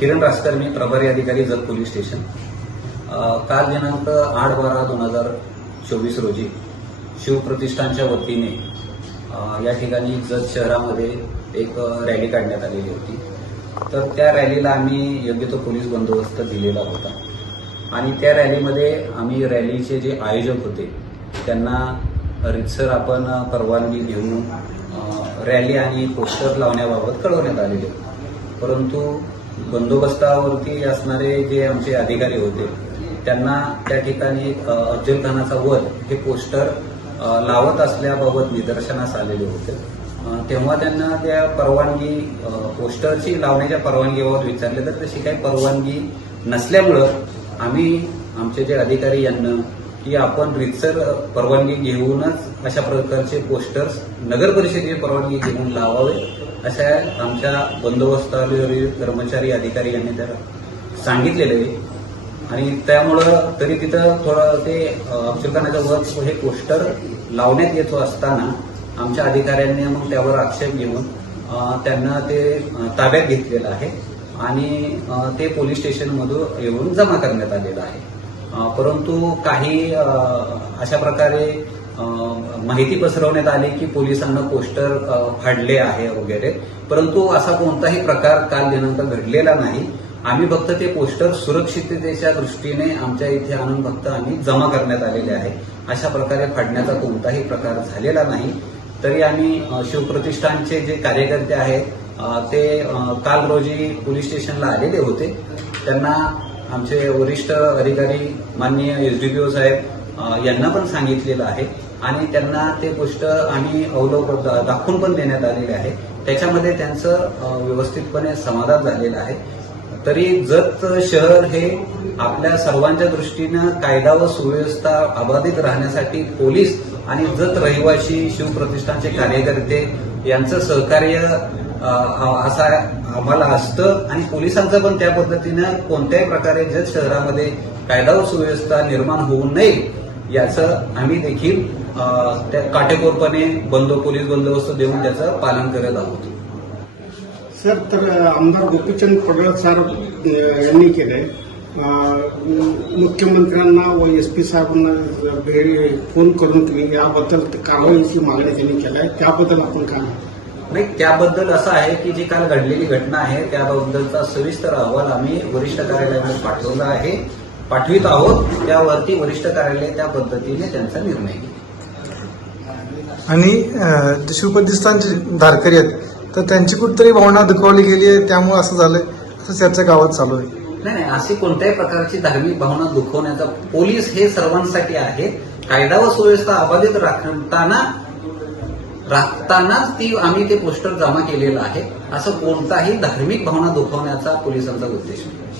किरण रासकर मी प्रभारी अधिकारी Jat police station. काल दिनांक आठ बारा दोन हजार चोवीस रोजी शिवप्रतिष्ठानच्या वतीने या ठिकाणी जत शहरामध्ये एक रॅली काढण्यात आलेली होती. तर त्या रॅलीला आम्ही योग्य तो पोलीस बंदोबस्त दिलेला होता. आणि त्या रॅलीमध्ये आम्ही रॅलीचे जे आयोजक होते त्यांना रितसर आपण परवानगी घेऊन रॅली आणि पोस्टर लावण्याबाबत कळवण्यात आलेले. परंतु बंदोबस्तावरती असणारे जे आमचे अधिकारी होते त्यांना त्या ठिकाणी अ, अफजल खानाचा वध हे पोस्टर लावत असल्याबाबत निदर्शनास आलेले होते. तेव्हा त्यांना त्या परवानगी पोस्टरची लावण्याच्या परवानगीबाबत विचारले तर तशी काही परवानगी नसल्यामुळं आम्ही आमचे जे अधिकारी यांना की आपण रितसर परवानगी घेऊनच अशा प्रकारचे पोस्टर्स नगर परिषदेची परवानगी घेऊन लावावे अशा आमच्या बंदोबस्तावरील कर्मचारी अधिकारी यांनी तर सांगितलेलं आहे. आणि त्यामुळं तरी तिथं थोडं ते अफजलखानाचं अफजल वर हे पोस्टर लावण्यात येत असताना आमच्या अधिकाऱ्यांनी मग त्यावर आक्षेप घेऊन त्यांना ते ताब्यात घेतलेलं आहे आणि ते पोलीस स्टेशनमधून येऊन जमा करण्यात आलेलं आहे परंतु काही अशा प्रकारे माहिती पसरवण्यात आली की पोलिसांना पोस्टर फाडले आहे वगैरे. परंतु असा कोणताही प्रकार काल दिनांक घडलेला नाही. आम्ही फक्त ते पोस्टर सुरक्षिततेच्या दृष्टीने आमच्या इथे आणून फक्त आम्ही जमा करण्यात आलेले आहे. अशा प्रकारे फाडण्याचा कोणताही प्रकार झालेला नाही. तरी आम्ही शिवप्रतिष्ठानचे जे कार्यकर्ते आहेत ते काल रोजी पोलीस स्टेशनला आलेले होते. त्यांना आमचे वरिष्ठ अधिकारी माननीय एसडीपीओ साहेब यांना पण सांगितलेलं आहे आणि त्यांना ते गोष्ट आम्ही अवलोक दाखवून पण देण्यात आलेले आहे. त्याच्यामध्ये त्यांचं व्यवस्थितपणे समाधान झालेलं आहे. तरी जत शहर हे आपल्या सर्वांच्या दृष्टीनं कायदा व सुव्यवस्था अबाधित राहण्यासाठी पोलीस आणि जत रहिवासी शिवप्रतिष्ठानचे कार्यकर्ते यांचं सहकार्य असा आम्हाला असतं आणि पोलिसांचं पण त्या पद्धतीनं कोणत्याही प्रकारे जत शहरामध्ये कायदा व सुव्यवस्था निर्माण होऊ नये याचं आम्ही देखील त्या काटेकोरपणे बंदो पोलीस बंदोबस्त देऊन त्याचं पालन करत आहोत. सर तर आमदार गोपीचंद पडळ सर यांनी केलंय. मुख्यमंत्र्यांना व एस पी साहेबांना भे- फोन करून तुम्ही याबद्दल कारवाईची मागणी त्यांनी केलाय त्याबद्दल आपण काय नाही त्याबद्दल असं आहे की जी काल घडलेली घटना आहे त्याबद्दलचा सविस्तर अहवाल आम्ही वरिष्ठ कार्यालयामध्ये पाठवला आहे. पाठवित आहोत. त्यावरती वरिष्ठ कार्यालय त्या पद्धतीने त्यांचा निर्णय घेईल. आणि शिवप्रतिष्ठानचे धारकरी आहेत तर त्यांची कुठतरी भावना दुखावली गेली आहे त्यामुळे असं झालंय. असं चर्चा गावात चालू आहे. नाही नाही अशी कोणत्याही प्रकारची धार्मिक भावना दुखवण्याचा पोलीस हे सर्वांसाठी आहे. कायदा व सुव्यवस्था अबाधित राखताना राखतानाच ती आम्ही ते पोस्टर जमा केलेलं आहे. असं कोणताही धार्मिक भावना दुखवण्याचा पोलिसांचा उद्देश नाही.